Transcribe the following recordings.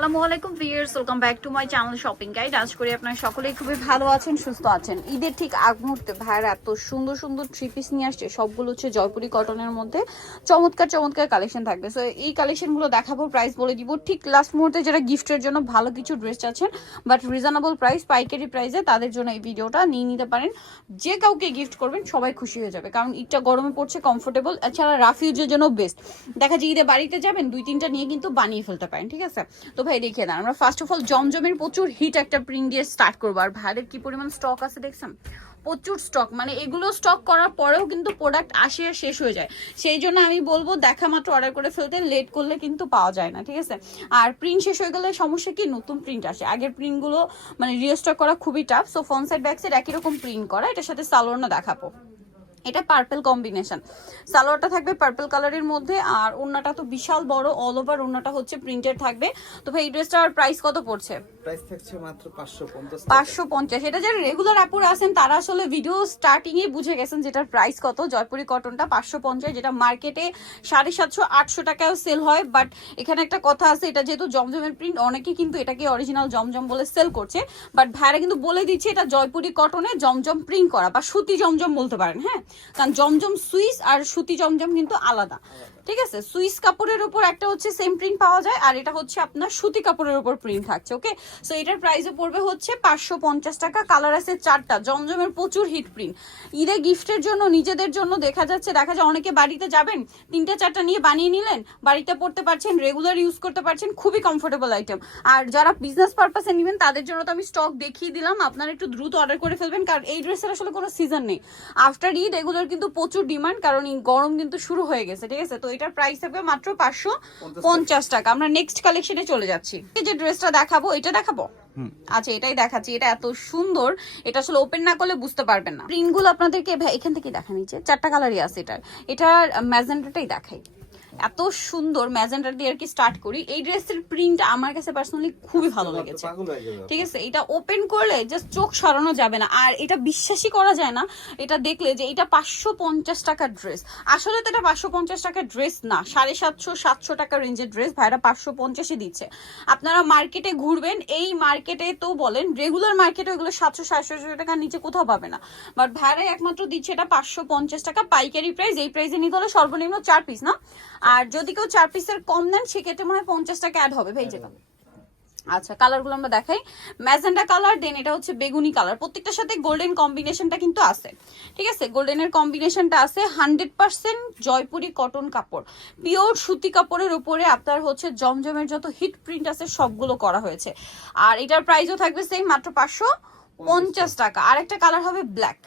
আসসালামু আলাইকুম viewers, welcome back to my channel shopping guide. আজ করি আপনারা সকলেই খুবই ভালো আছেন, সুস্থ আছেন। ঈদের ঠিক আগ মুহূর্তে ভাইয়ের এত সুন্দর সুন্দর থ্রি পিস নিয়ে আসছে, সবগুলো হচ্ছে জয়পুরি কটনের মধ্যে। চমৎকার চমৎকার কালেকশন থাকবে। সো এই কালেকশনগুলো দেখাবো প্রাইস বলে দিব। ঠিক লাস্ট মুহূর্তে যারা গিফটের জন্য ভালো কিছু ড্রেস চাচ্ছেন বাট রিজনেবল প্রাইস পাইকারি প্রাইসে তাদের জন্য এই ভিডিওটা নিয়ে নিতে পারেন। যে কাউকে গিফট করবেন, সবাই খুশি হয়ে যাবে। কারণ ঈদটা গরমে পড়ছে কমফোর্টেবল এছাড়া রাফিউজের জন্য বেস্ট দেখা যায়, ঈদে বাড়িতে যাবেন দুই তিনটা নিয়ে কিন্তু বানিয়ে ফেলতে পারেন, ঠিক আছে? তো ভাই দেখিয়ে দেন আমরা ফার্স্ট অফ অল জমজমের প্রচুর হিট একটা প্রিন্ট দিয়ে স্টার্ট করব। আর ভাইয়ের কি পরিমাণ স্টক আছে দেখছেন? প্রচুর স্টক মানে এগুলো স্টক করার পরেও কিন্তু প্রোডাক্ট আসে শেষ হয়ে যায়। সেই জন্য আমি বলব, দেখা মাত্র অর্ডার করে ফেলতে লেট করলে কিন্তু পাওয়া যায় না, ঠিক আছে? আর প্রিন্ট শেষ হয়ে গেলে সমস্যা কি? নতুন প্রিন্ট আসে। আগের প্রিন্টগুলো মানে রিস্টক করা খুবই tough so front side back side একই রকম প্রিন্ট করা। এটার সাথে সালোয়ারও দেখাবো। এটা পার্পেল কম্বিনেশন সালোয়ারটা থাকবে পার্পল কালারের মধ্যে, আর ওড়নাটা তো বিশাল বড় অল ওভার ওড়নাটা হচ্ছে প্রিন্টেড থাকবে। তো ভাই, এই ড্রেসটার প্রাইস কত পড়ছে? প্রাইস থাকছে মাত্র পাঁচশো পঞ্চাশ পাঁচশো পঞ্চাশ। এটা যারা রেগুলার আপুর আছেন তারা আসলে ভিডিও স্টার্টিং এ বুঝে গেছেন যেটার প্রাইস কত। জয়পুরি কটনটা পাঁচশো পঞ্চাশ যেটা মার্কেটে সাড়ে সাতশো আটশো টাকায়ও সেল হয়। বাট এখানে একটা কথা আছে এটা যেহেতু জমজমের প্রিন্ট অনেকে কিন্তু এটাকে অরিজিনাল জমজম বলে সেল করছে। বাট ভাইরা কিন্তু বলে দিচ্ছে এটা জয়পুরি কটনে জমজম প্রিন্ট করা বা সুতি জমজম বলতে পারেন হ্যাঁ? কারণ জমজম সুইস আর সুতি জমজম কিন্তু আলাদা। ঠিক আছে? সুইস কাপড়ের উপর একটা হচ্ছে সেম প্রিন্ট পাওয়া যায়, আর এটা হচ্ছে আপনার সুতি কাপড়ের উপর প্রিন্ট থাকছে ওকে সো এটার প্রাইসে পড়বে হচ্ছে পাঁচশো পঞ্চাশ টাকা কালার আছে চারটা, জমজমের প্রচুর হিট প্রিন্ট ঈদে গিফটের জন্য, নিজেদের জন্য দেখা যাচ্ছে, দেখা যায় অনেকে বাড়িতে যাবেন, তিনটা চারটা নিয়ে বানিয়ে নিলেন, বাড়িতে পড়তে পারছেন রেগুলার ইউজ করতে পারছেন, খুবই কমফোর্টেবল আইটেম আর যারা বিজনেস পারপাসে নেবেন, তাদের জন্য তো আমি স্টক দেখিয়ে দিলাম, আপনারা একটু দ্রুত অর্ডার করে ফেলবেন, কারণ এই ড্রেসের আসলে কোনো সিজন নেই। আফটার ঈদ, এগুলোর কিন্তু প্রচুর ডিমান্ড কারণ এই গরম কিন্তু শুরু হয়ে গেছে, ঠিক আছে? তো এটার প্রাইস থাকবে মাত্র পাঁচশো পঞ্চাশ টাকা। আমরা নেক্সট কালেকশনে চলে যাচ্ছি। এই যে ড্রেসটা দেখাবো এটা দেখাবো? আচ্ছা এটাই দেখাচ্ছি। এটা এত সুন্দর এটা আসলে ওপেন না করলে বুঝতে পারবেন না। প্রিন্টগুলো আপনাদেরকে এখান থেকে দেখা নিচ্ছে চারটা কালারই আছে এটার। এটার ম্যাজেন্টাটাই দেখাই। এত সুন্দর ম্যাজেন্টা দিয়ে আর কি স্টার্ট করি। এই ড্রেসের প্রিন্ট আমার কাছে পার্সোনালি খুবই ভালো লেগেছে। ঠিক আছে? এটা ওপেন করলে জাস্ট চোখ সরানো যাবে না। আর এটা বিশ্বাসই করা যায় না। এটা দেখলে যে এটা পাঁচশো পঞ্চাশ টাকার ড্রেস আসলে তো এটা পাঁচশো পঞ্চাশ টাকার ড্রেস না। সাড়ে সাতশো সাতশো টাকার রেঞ্জের ড্রেস ভাইরা পাঁচশো পঞ্চাশে দিচ্ছে। আপনারা মার্কেটে ঘুরবেন এই মার্কেটে তো বলেন রেগুলার মার্কেটে ওগুলো সাতশো সাতশো টাকার নিচে কোথাও পাবে না। বাট ভাইরাই একমাত্র দিচ্ছে এটা পাঁচশো পঞ্চাশ টাকা পাইকারি প্রাইস এই প্রাইসে নিতে হলে সর্বনিম্ন চার পিস না? আর যদি কেউ চার পিসের কম নেন, সেক্ষেত্রে মনে হয় পঞ্চাশ টাকা অ্যাড হবে? ভাই যেটা আচ্ছা কালারগুলো আমরা দেখাই। ম্যাজেন্ডা কালার দেন এটা হচ্ছে বেগুনি কালার প্রত্যেকটার সাথে গোল্ডেন কম্বিনেশনটা কিন্তু আছে। ঠিক আছে? গোল্ডেনের কম্বিনেশনটা আছে হান্ড্রেড পার্সেন্ট জয়পুরি কটন কাপড়। পিওর সুতি কাপড়ের উপরে আপনার হচ্ছে জমজমের যত হিট প্রিন্ট আছে, সবগুলো করা হয়েছে। আর এটার প্রাইসও থাকবে সেই মাত্র পাঁচশো পঞ্চাশ টাকা। আর একটা কালার হবে ব্ল্যাক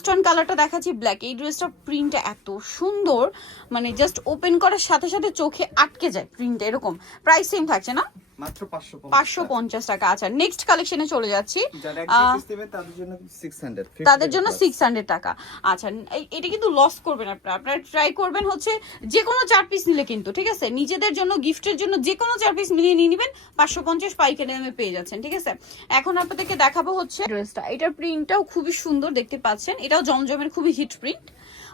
স্টোন কালারটা দেখাচ্ছি ব্ল্যাক এই ড্রেসটা প্রিন্টটা এত সুন্দর মানে জাস্ট ওপেন করার সাথে সাথে চোখে আটকে যায় প্রিন্ট এরকম। প্রাইস সেম থাকছে না? মাত্র টাকা। আচ্ছা নেক্সট কালেকশনে চলে যাচ্ছি। যারা তাদের জন্য তাদের জন্য টাকা। আচ্ছা এটা কিন্তু লস করবেন আপনারা। আপনারা ট্রাই করবেন হচ্ছে যে কোনো চার পিস নিলে কিন্তু ঠিক আছে? নিজেদের জন্য গিফটের জন্য যে কোনো চার পিস মিলিয়ে নিয়ে নেবেন। পাঁচশো পঞ্চাশ পাইকারি দামে পেয়ে যাচ্ছেন ঠিক আছে? এখন আপনাদেরকে দেখাবো হচ্ছে ড্রেসটা এটার প্রিন্টটাও খুবই সুন্দর দেখতে পাচ্ছেন। এটাও জমজমের খুবই হিট প্রিন্ট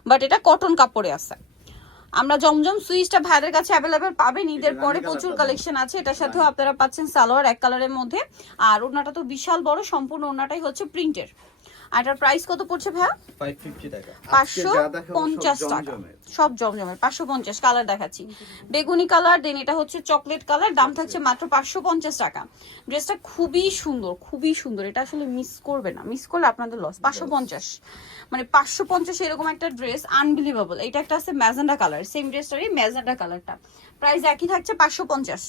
বাট এটা কটন কাপড়ে আছে। আমরা জমজম সুইচটা ভাইদের কাছে অ্যাভেলেবেল পাবেন। ঈদের পরে প্রচুর কালেকশন আছে এটার সাথেও আপনারা পাচ্ছেন সালোয়ার এক কালারের মধ্যে। আর ওনাটা তো বিশাল বড় সম্পূর্ণ ওনাটাই হচ্ছে প্রিন্টের আর এটার প্রাইস কত পড়ছে ভাইয়া? ফাইভ ফিফটি টাকা। পাঁচশো পঞ্চাশ টাকা। সব জমজমের পাঁচশো পঞ্চাশ কালার দেখাচ্ছি। বেগুনি কালার দেন এটা হচ্ছে চকলেট কালার দাম থাকছে মাত্র পাঁচশো পঞ্চাশ টাকা। ড্রেসটা খুবই সুন্দর খুবই সুন্দর। এটা আসলে মিস করবে না। মিস করলে আপনাদের লস পাঁচশো পঞ্চাশ। মানে পাঁচশো পঞ্চাশ এরকম একটা ড্রেস আনবিলিভেবল এটা একটা আছে ম্যাজেন্ডা কালার সেম ড্রেসটারই ম্যাজেন্ডা কালারটা প্রাইস একই থাকছে পাঁচশো পঞ্চাশ।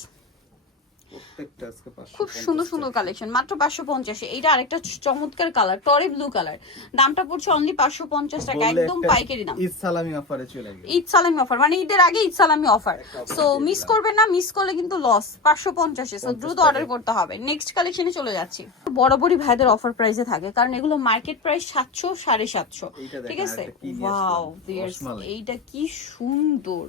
প্রত্যেকটা আজকে খুব সুন্দর সুন্দর কালেকশন মাত্র পাঁচশো পঞ্চাশে। এইটা আরেকটা চমৎকার কালার টরে ব্লু কালার দামটা পড়ছে অনলি পাঁচশো পঞ্চাশ টাকা একদম পাইকারি দাম। ঈদ সালামি অফারে চলে ঈদ সালামি অফার মানে ঈদের আগে ঈদ সালামি অফার সো মিস করবেন না মিস করলে কিন্তু লস পাঁচশো পঞ্চাশে। সো দ্রুত অর্ডার করতে হবে। নেক্সট কালেকশনে চলে যাচ্ছি। বরাবরই ভাইদের অফার প্রাইসে থাকে কারণ এগুলো মার্কেট প্রাইস সাতশো সাড়ে সাতশো। ঠিক আছে? ওয়াও? এইটা কি সুন্দর।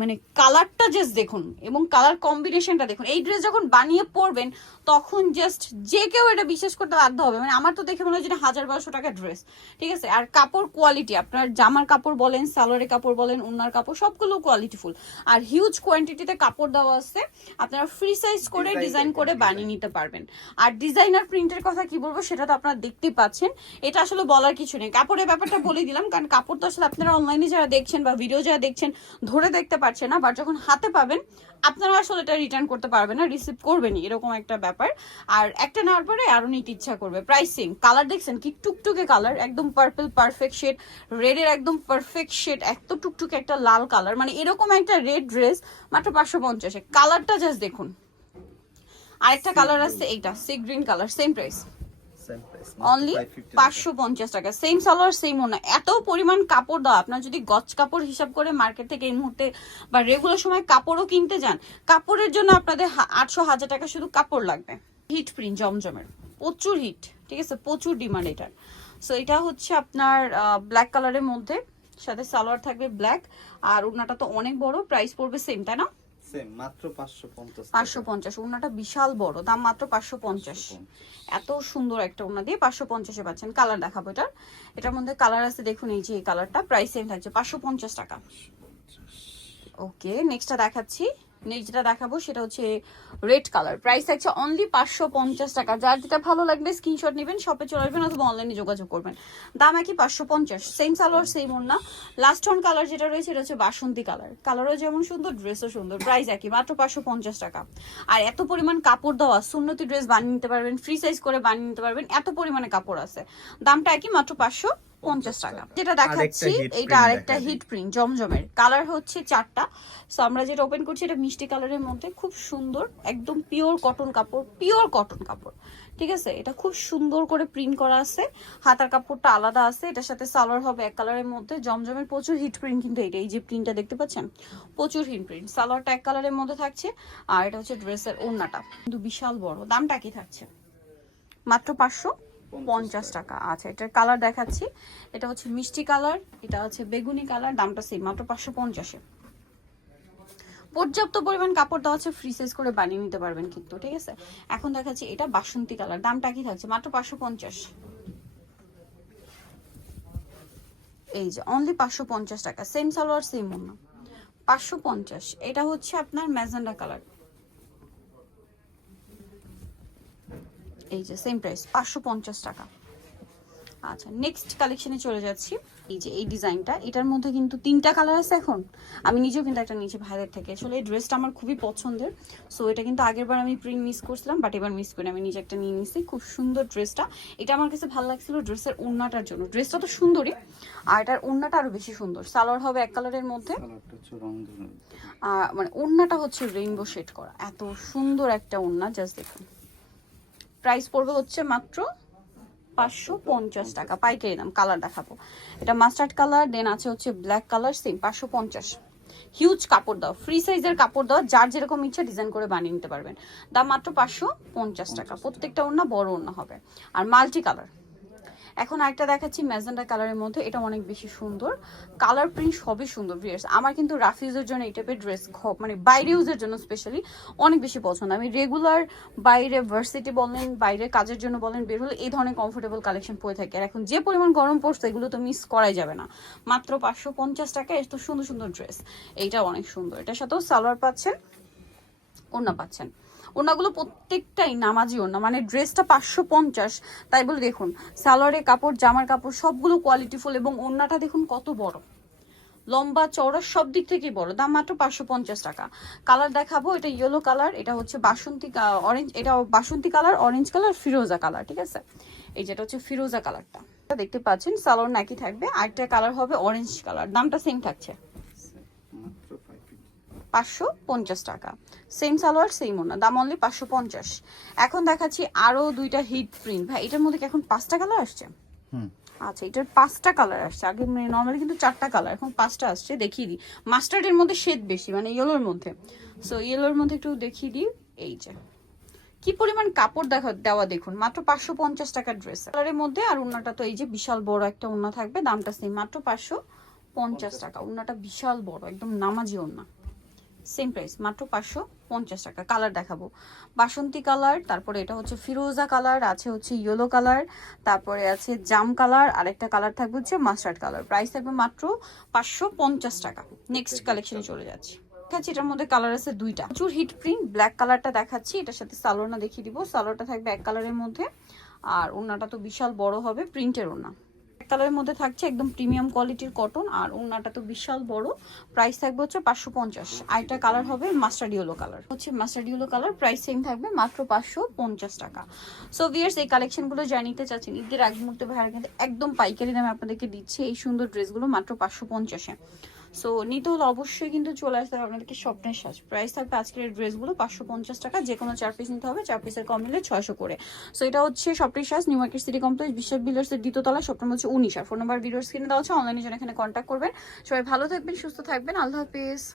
মানে কালারটা জাস্ট দেখুন এবং কালার কম্বিনেশনটা দেখুন। এই ড্রেস যখন যখন বানিয়ে পরবেন তখন জাস্ট যে কেউ এটা বিশ্বাস করতে বাধ্য হবে। মানে আমার তো দেখে মনে হয় যেটা হাজার বারোশো টাকা ড্রেস ঠিক আছে? আর কাপড় কোয়ালিটি আপনার জামার কাপড় বলেন সালোয়ারের কাপড় বলেন উন্নার কাপড় সবগুলো কোয়ালিটিফুল আর হিউজ কোয়ান্টিটিতে কাপড় দেওয়া আছে আপনারা ফ্রি সাইজ করে ডিজাইন করে বানিয়ে নিতে পারবেন। আর ডিজাইনার প্রিন্টের কথা কি বলব সেটা তো আপনারা দেখতেই পাচ্ছেন। এটা আসলে বলার কিছু নেই। কাপড়ের ব্যাপারটা বলে দিলাম কারণ কাপড় তো আসলে আপনারা অনলাইনে যারা দেখছেন বা ভিডিও যারা দেখছেন ধরে দেখতে পারছেন না বাট যখন হাতে পাবেন আপনারা আসলে এটা রিটার্ন করতে পারবেন না। রিসিভ করবেনই এরকম একটা ব্যাপার। আর একটা নেওয়ার পরে আরও নিতে ইচ্ছা করবে। প্রাইসিং কালার দেখছেন কি? টুকটুকে কালার একদম পার্পল পারফেক্ট শেড রেডের একদম পারফেক্ট শেড এত টুকটুকে একটা লাল কালার মানে এরকম একটা রেড ড্রেস মাত্র পাঁচশো পঞ্চাশে। কালারটা জাস্ট দেখুন। আরেকটা কালার আছে এইটা sea green colour same price only পাঁচশো পঞ্চাশ টাকা। সেম সালোয়ার সেম ওনা এত পরিমাণ কাপড় দাও। আপনার যদি গজ কাপড় হিসাব করে মার্কেট থেকে এই মুহূর্তে বা রেগুলার সময় কাপড়ও কিনতে যান কাপড়ের জন্য আপনাদের আটশো হাজার টাকা শুধু কাপড় লাগবে। হিট প্রিন্ট জমজমের। প্রচুর হিট ঠিক আছে? প্রচুর ডিমান্ড এটার সো এটা হচ্ছে আপনার ব্ল্যাক কালারের মধ্যে। সাথে সালোয়ার থাকবে ব্ল্যাক আর ওড়নাটা তো অনেক বড় প্রাইস পড়বে সেম তাই না? সেম মাত্র 550 পাঁচশো পঞ্চাশ ওড়নাটা বিশাল বড় দাম মাত্র পাঁচশো পঞ্চাশ। এত সুন্দর একটা ওড়না দিয়ে পাঁচশো পঞ্চাশে পাচ্ছেন কালার দেখাবো এটার। এটার মধ্যে কালার আছে দেখুন এই যে এই কালারটা প্রাইস সেম থাকছে পাঁচশো পঞ্চাশ টাকা। ওকে নেক্সটটা দেখাচ্ছি। নেক্সট যেটা দেখাবো সেটা হচ্ছে রেড কালার। প্রাইস থাকছে অনলি পাঁচশো পঞ্চাশ টাকা। যার যেটা ভালো লাগবে স্ক্রিনশট নেবেন শপে চলে আসবেন অথবা অনলাইনে যোগাযোগ করবেন। দাম একই পাঁচশো পঞ্চাশ। সেম সালোয়ার সেম ওড়না লাস্ট অন কালার যেটা রয়েছে, এটা হচ্ছে বাসন্তী কালার কালারও যেমন সুন্দর ড্রেসও সুন্দর। প্রাইস একই, মাত্র পাঁচশো পঞ্চাশ টাকা। আর এত পরিমাণ কাপড় দেওয়া, সুন্নতি ড্রেস বানিয়ে নিতে পারবেন ফ্রি সাইজ করে বানিয়ে নিতে পারবেন, এত পরিমাণে কাপড় আছে। দামটা একই, মাত্র পাঁচশো পঞ্চাশ টাকা। যেটা দেখাচ্ছি এইটা আরেকটা হিট প্রিন্ট জমজমের। কালার হচ্ছে চারটা। সো আমরা যেটা ওপেন করছি এটা মিষ্টি কালারের মধ্যে। খুব সুন্দর একদম পিওর কটন কাপড় পিওর কটন কাপড়। ঠিক আছে? এটা খুব সুন্দর করে প্রিন্ট করা আছে। হাতার কাপড়টা আলাদা আছে। এটার সাথে সালোয়ার হবে এক কালারের মধ্যে। জমজমের প্রচুর হিট প্রিন্ট কিন্তু এটা এই যে প্রিন্টটা দেখতে পাচ্ছেন? প্রচুর হিট প্রিন্ট সালোয়ারটা এক কালারের মধ্যে থাকছে। আর এটা হচ্ছে ড্রেসের ওড়নাটা। কিন্তু বিশাল বড়। দামটা কি থাকছে? মাত্র পাঁচশো। পঞ্চাশ টাকা। আচ্ছা এটার কালার দেখাচ্ছি। এটা হচ্ছে মিষ্টি কালার এটা হচ্ছে বেগুনি কালার দামটা সেম মাত্র পাঁচশো পঞ্চাশে। পর্যাপ্ত পরিমাণ কাপড় দেওয়া আছে ফ্রি সাইজ করে বানিয়ে নিতে পারবেন কিন্তু ঠিক আছে? এখন দেখাচ্ছি এটা বাসন্তী কালার দামটা কি থাকছে? মাত্র পাঁচশো পঞ্চাশ। এই যে অনলি পাঁচশো পঞ্চাশ টাকা সেম সালোয়ার সেম ওনা পাঁচশো পঞ্চাশ এটা হচ্ছে আপনার ম্যাজেন্ডা কালার এই যে সেম প্রাইস পাঁচশো পঞ্চাশ টাকা। আচ্ছা নেক্সট কালেকশনে চলে যাচ্ছি। এই যে এই ডিজাইনটা এটার মধ্যে কিন্তু তিনটা কালার আছে এখন। আমি নিজেও কিন্তু একটা নিয়েছি ভাইদের থেকে। আসলে এই ড্রেসটা আমার খুবই পছন্দের। সো এটা কিন্তু আগের বার আমি প্রিন্ট মিস করছিলাম বাট এবার মিস করি আমি নিজে একটা নিয়ে নিছি। খুব সুন্দর ড্রেসটা এটা আমার কাছে ভালো লাগছিল ড্রেসের ওড়নাটার জন্য। ড্রেসটা তো সুন্দরই আর এটার ওড়নাটা আরও বেশি সুন্দর। সালোয়ার হবে এক কালারের মধ্যে। মানে ওড়নাটা হচ্ছে রেইনবো শেড করা। এত সুন্দর একটা ওড়না জাস্ট দেখুন। প্রাইস পড়বে হচ্ছে মাত্র পাঁচশো পঞ্চাশ টাকা। পাইকারি দাম কালার দেখাবো। এটা মাস্টার্ড কালার দেন আছে হচ্ছে ব্ল্যাক কালার সেম পাঁচশো পঞ্চাশ। হিউজ কাপড় দাও ফ্রি সাইজের কাপড় দাও, যার যেরকম ইচ্ছা ডিজাইন করে বানিয়ে নিতে পারবেন। দাম মাত্র পাঁচশো পঞ্চাশ টাকা, প্রত্যেকটা ওড়না বড় ওড়না হবে। আর মাল্টি কালার এখন একটা দেখাচ্ছি ম্যাজেন্ডা কালারের মধ্যে, এটা অনেক বেশি সুন্দর। কালার প্রিন্ট সবই সুন্দর ভিয়ার্স আমার কিন্তু রাফ ইউজের জন্য এই টাইপের ড্রেস মানে বাইরে ইউজের জন্য স্পেশালি অনেক বেশি পছন্দ। আমি রেগুলার বাইরে ভার্সিটি বলেন, বাইরে কাজের জন্য বলেন, বের হলে এই ধরনের কমফোর্টেবল কালেকশন পরে থাকে। আর এখন যে পরিমাণ গরম পড়ছে, এগুলো তো মিস করাই যাবে না। মাত্র পাঁচশো পঞ্চাশ টাকা এত সুন্দর সুন্দর ড্রেস এইটা অনেক সুন্দর। এটার সাথেও সালোয়ার পাচ্ছেন, ওড়না পাচ্ছেন। ওড়নাগুলো প্রত্যেকটাই নামাজি ওড়না মানে ড্রেসটা পাঁচশো পঞ্চাশ, তাই বলে দেখুন সালোয়ারের কাপড়, জামার কাপড়, সবগুলো কোয়ালিটিফুল এবং ওড়নাটা দেখুন কত বড়। লম্বা, চওড়া, সব দিক থেকেই বড়, দাম মাত্র পাঁচশো পঞ্চাশ টাকা। কালার দেখাবো, এটা ইয়েলো কালার এটা হচ্ছে বাসন্তী অরেঞ্জ এটা বাসন্তী কালার অরেঞ্জ কালার ফিরোজা কালার ঠিক আছে? এই যেটা হচ্ছে ফিরোজা কালারটা দেখতে পাচ্ছেন, সালোয়ার নাকি থাকবে, আরেকটা কালার হবে অরেঞ্জ কালার দামটা সেম থাকছে। মাত্র 550 পাঁচশো পঞ্চাশ টাকা। সেম সালোয়ার সেম ওনা দাম অনলি পাঁচশো পঞ্চাশ। এখন দেখাচ্ছি আরও দুইটা হিট প্রিন্ট ভাই এটার মধ্যে কি এখন পাঁচটা কালার আসছে? হুম। আচ্ছা এটার পাঁচটা কালার আসছে। আগে নর্মালি কিন্তু চারটা কালার এখন পাঁচটা আসছে দেখিয়ে দিই। মাস্টার্ডের মধ্যে শেড বেশি মানে ইয়েলোর মধ্যে। সো ইয়েলোর মধ্যে একটু দেখিয়ে দিই। এই যে। কি পরিমাণ কাপড় দেখা দেওয়া দেখুন? মাত্র পাঁচশো পঞ্চাশ টাকার ড্রেস কালারের মধ্যে আর ওনাটা তো এই যে বিশাল বড় একটা ওনা থাকবে দামটা সেম মাত্র পাঁচশো পঞ্চাশ টাকা। ওনাটা বিশাল বড় একদম নামাজি ওনা সেম প্রাইস মাত্র পাঁচশো পঞ্চাশ টাকা। কালার দেখাবো। বাসন্তী কালার তারপরে এটা হচ্ছে ফিরোজা কালার আছে হচ্ছে ইয়েলো কালার তারপরে আছে জাম কালার আরেকটা কালার থাকবে হচ্ছে মাস্টার্ড কালার প্রাইস থাকবে মাত্র পাঁচশো পঞ্চাশ টাকা। নেক্সট কালেকশনে চলে যাচ্ছি। দেখাচ্ছি এটার মধ্যে কালার আছে দুইটা। প্রচুর হিট প্রিন্ট ব্ল্যাক কালারটা দেখাচ্ছি এটার সাথে সালোনা দেখিয়ে দিব। সালোয়ারটা থাকবে এক কালারের মধ্যে। আর ওড়নাটা তো বিশাল বড় হবে প্রিন্টের ওড়না। কালারের মধ্যে থাকছে একদম প্রিমিয়াম কোয়ালিটির কটন, আর ওনাটা তো বিশাল বড়। প্রাইস থাকবে হচ্ছে পাঁচশো পঞ্চাশ। আরেকটা কালার হবে মাস্টার্ড ইয়েলো কালার। হচ্ছে mustard yellow colour, price same থাকবে মাত্র পাঁচশো পঞ্চাশ টাকা। সো ভিয়ার্স এই কালেকশনগুলো যা নিতে চাচ্ছেন, ঈদের আগ মুহূর্তে ভাইয়ার কিন্তু একদম পাইকারি দামে আপনাদেরকে দিচ্ছে এই সুন্দর ড্রেসগুলো মাত্র পাঁচশো পঞ্চাশে। সো নিতে হলে অবশ্যই কিন্তু চলে আসতে হবে আপনাদেরকে স্বপ্নের সাজ। প্রাইস থাকবে আজকের ড্রেসগুলো পাঁচশো পঞ্চাশ টাকা যে কোনো চার পিস নিতে হবে, চার পিসের কম নিলে ছয়শো করে। সো এটা হচ্ছে স্বপ্নের সাজ নিউ মার্কেট সিটি কমপ্লেক্স বিশ্ব বিল্ডার্সের দ্বিতীয়তলা স্বপ্ন হচ্ছে উনিশ। আর ফোন নাম্বার ভিডিওর স্ক্রিনে দেওয়া হচ্ছে অনলাইনে জন্য এখানে কন্ট্যাক্ট করবেন। সবাই ভালো থাকবেন, সুস্থ থাকবেন। আল্লাহ হাফিজ।